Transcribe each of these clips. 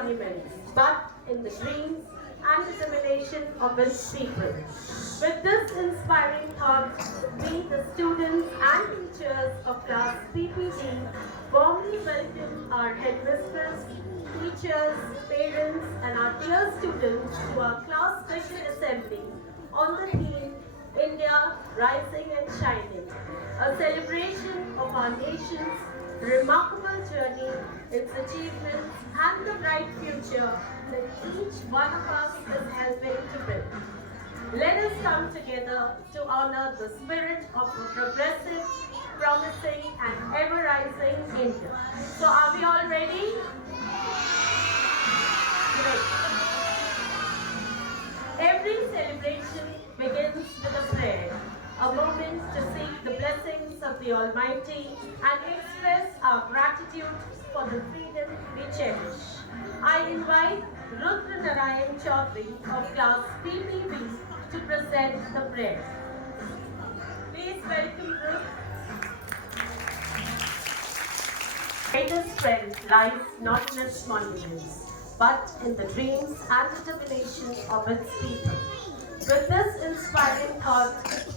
monuments, but in the dreams and determination of its people. With this inspiring thought, we, the students and teachers of class PPD, warmly welcome our headmistress, teachers, parents, and our dear students to our class special assembly on the theme India Rising and Shining, a celebration of our nation's remarkable journey, its achievements, and the bright future that each one of us is helping to build. Let us come together to honor the spirit of a progressive, promising, and ever-rising India. So are we all ready? Great. Every celebration begins with a prayer, a moment to seek the blessings of the Almighty and express our gratitude for the freedom we cherish. I invite Rudra Narayan Chaudhary of class PPB to present the prayer. Please welcome Ruth. Greatest strength lies not in its monuments, but in the dreams and determination of its people. With this inspiring thought,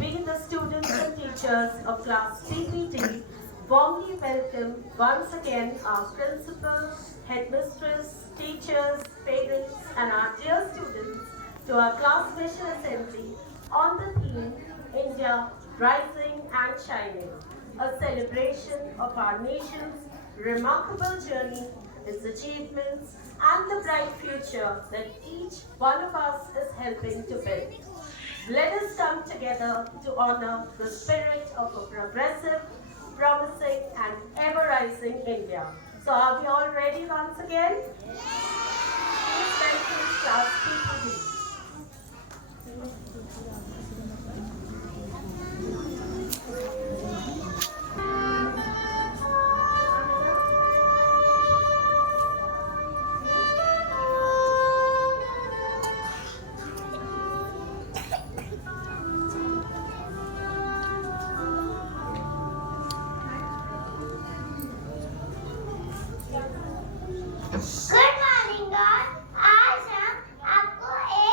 we, the students and teachers of class PPD, warmly welcome once again our principal, headmistress, teachers, parents, and our dear students to our class special assembly on the theme India Rising and Shining, a celebration of our nation's remarkable journey, its achievements, and the bright future that each one of us is helping to build. Let us come together to honor the spirit of a progressive, promising, and ever-rising India. So are we all ready once again? Please welcome class PPD. Good morning all. आज हम आपको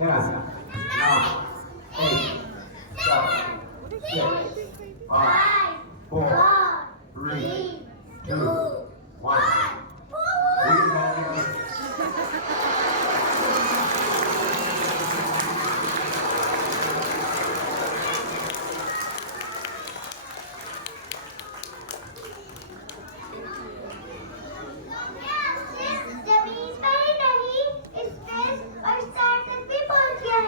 10, 9, 8, 7, 6, 5, 4, 3, 2, 1. We जमीन पर ही नहीं, space और star तक भी पहुंच गया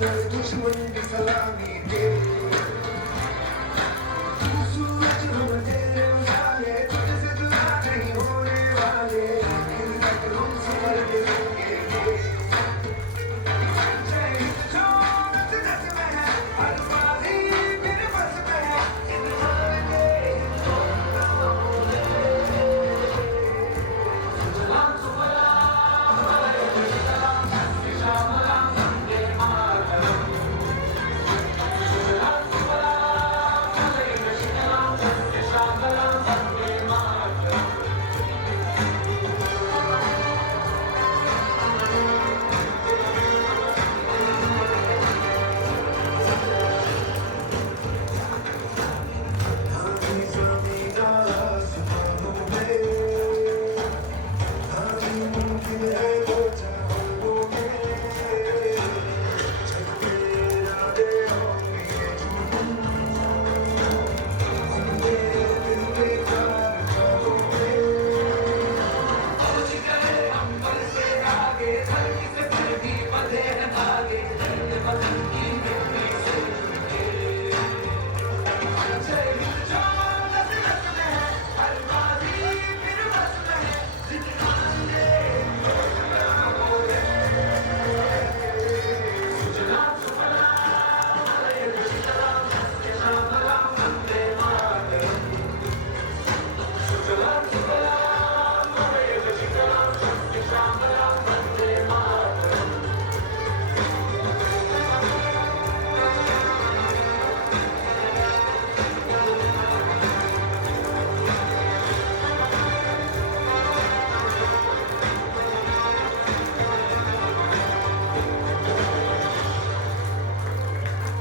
दुश्मन की सलामी दे तू सूरज हम तेरे उजाले तुझसे जुदा नहीं होने वाले इन तक हम संभल के रहेंगे जय हिंद जोरत जस में है हर बारी मेरे बस में है इन हारे सलाम सलाम अलैहि सलाम शाम वंदे मातरम सलाम सलाम अलैहि सलाम शाम वंदे मातरम हाथी ज़मीन आसमानों में हाथी मुमकिन है वो चाहों में जब तेरा दे होंगे अपने दिल के कारखानों में पहुंच गए हम बल से आगे धरती से फिर भी बढ़े हैं आगे दर्द वतन की मिट्टी से जुड़े जय हिंद जो नस नस में है हर बारी फिर बस में है जिंदगानी सुजलाम सुफलाम अलैहि सलाम शाम वंदे मातरम सुजलाम सुफलाम अलैहि सलाम शाम Vande Mataram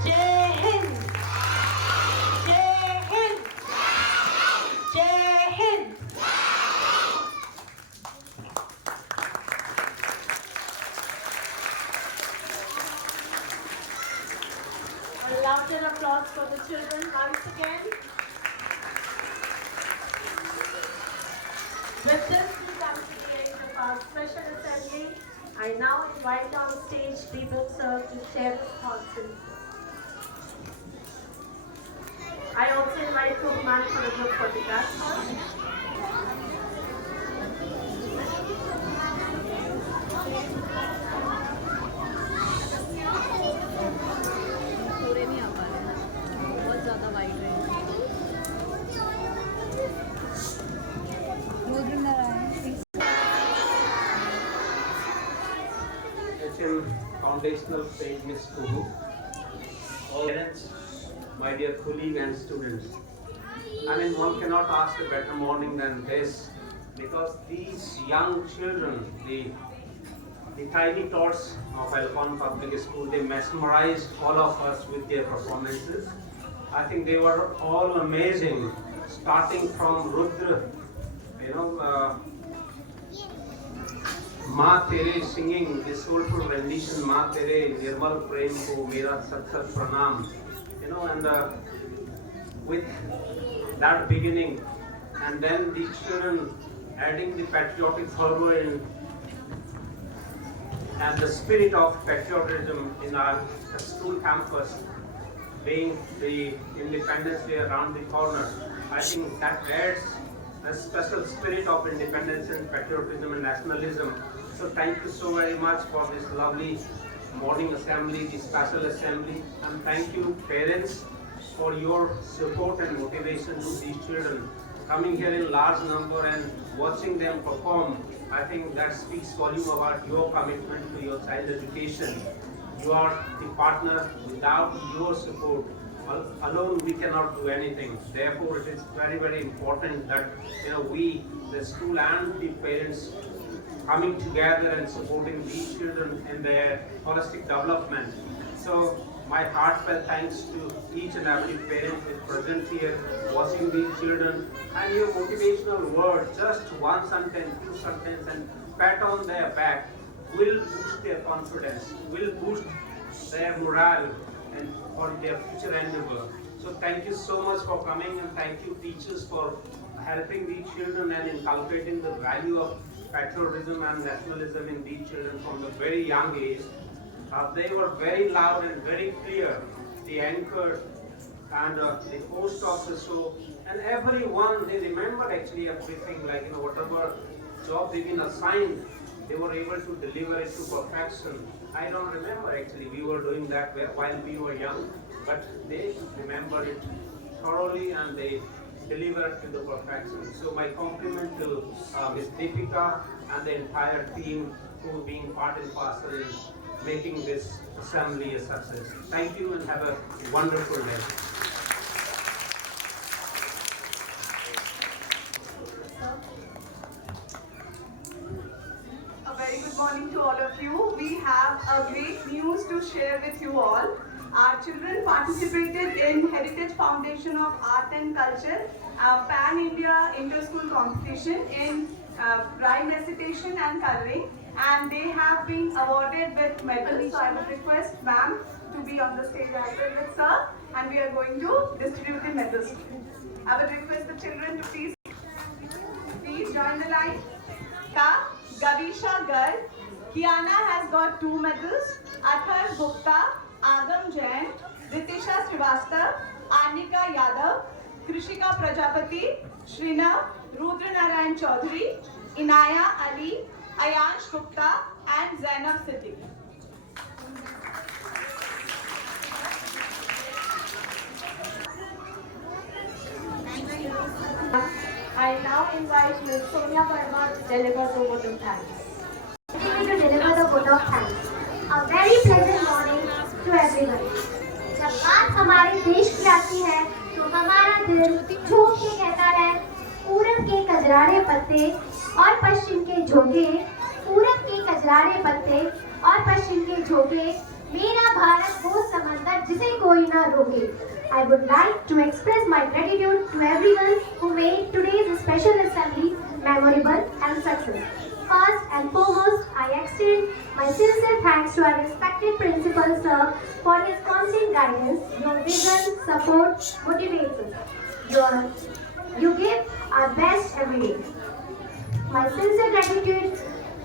Jai Hind! Jai Hind! Jai Hind! A louder applause for the children once again. With this, we come to the end of our special assembly. I now invite on stage Deepak sir to share his thoughts and I also invite Kuhman for a group photograph. पूरे नहीं आ पा रहे हैं बहुत ज़्यादा wide है HM Foundational Primary School, all parents, my dear colleague and students. I mean, one cannot ask a better morning than this because these young children, the tiny tots of Alcon Public School, they mesmerized all of us with their performances. I think they were all amazing, starting from Rudra, माँ तेरे singing the soulful rendition माँ तेरे निर्मल प्रेम को मेरा सत सत प्रणाम, and with that beginning, and then the children adding the patriotic fervor and the spirit of patriotism in our school campus, being the Independence Day around the corner. I think that adds a special spirit of independence and patriotism and nationalism. So thank you so very much for this lovely morning assembly, this special assembly, and thank you parents for your support and motivation to these children. Coming here in large number and watching them perform, I think that speaks volume about your commitment to your child education. You are the partner. Without your support, alone we cannot do anything. Therefore, it is very, very important that we, the school and the parents, coming together and supporting these children in their holistic development. So my heartfelt thanks to each and every parent who is present here, watching these children, and your motivational words, just one sentence, two sentences, and pat on their back will boost their confidence, will boost their morale and for their future endeavor. So thank you so much for coming, and thank you teachers for helping these children and inculcating the value of patriotism and nationalism in these children from the very young age. They were very loud and very clear. The anchor and the post also. And everyone, they remembered actually everything, like, whatever job they've been assigned, they were able to deliver it to perfection. I don't remember actually, we were doing that while we were young, but they remembered it thoroughly and they delivered it to the perfection. So my compliment to Ms. Deepika and the entire team who being part and parcel in making this assembly a success. Thank you and have a wonderful day. A very good morning to all of you. We have a great news to share with you all. Our children participated in Heritage Foundation of Art and Culture, Pan-India Inter-School Competition in rhyme recitation and coloring, and they have been awarded with medals. So I would request ma'am to be on the stage as well with sir, and we are going to distribute the medals. I would request the children to please join the line. Gavisha Garg, Kiana has got 2 medals. Athar Gupta, Agam Jain, Ritisha Srivastav, Anika Yadav, Krishika Prajapati, Shrina, Rudra Narayan Chaudhary, Inaya Ali, Ayansh Gupta, and Zainab Siddiqui. I now invite Ms. Sonia Verma to deliver the vote of thanks. To deliver the vote of thanks. A very pleasant morning to everyone. जब बात हमारे देश की आती है तो हमारा दिल झूम के कहता है पूरब के कजरारे पत्ते और पश्चिम के झोंके, पूरब के कजरारे पत्ते और पश्चिम के झोंके, मेरा भारत वो समंदर जिसे कोई ना रोके. I would like to express my gratitude to everyone who made today's special assembly memorable and successful. First and foremost, I extend my sincere thanks to our respected principal sir for his constant guidance. Your vision, support, motivates us. You give our best every day. My sincere gratitude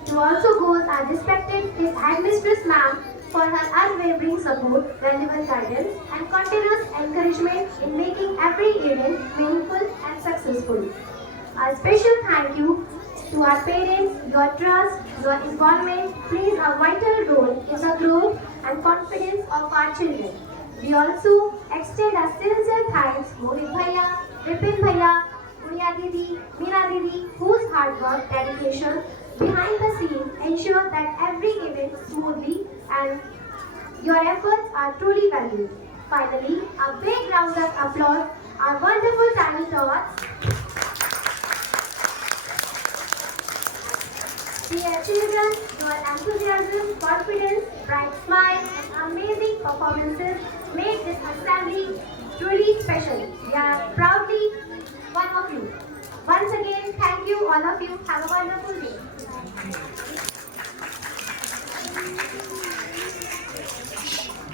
to also goes our respected headmistress ma'am for her unwavering support, valuable guidance, and continuous encouragement in making every event meaningful and successful. A special thank you to our parents. Your trust, your involvement plays a vital role in the growth and confidence of our children. We also extend a sincere thanks to Mohit Bhaiya, Vipin Bhaiya, Punya Didi, Meena Didi, whose hard work, dedication behind the scenes ensure that every event smoothly and your efforts are truly valued. Finally, a big round of applause, our wonderful tiny tots. Dear children, your enthusiasm, confidence, bright smile, and amazing performances made this assembly truly special. We are proudly one of you. Once again, thank you all of you. Have a wonderful day.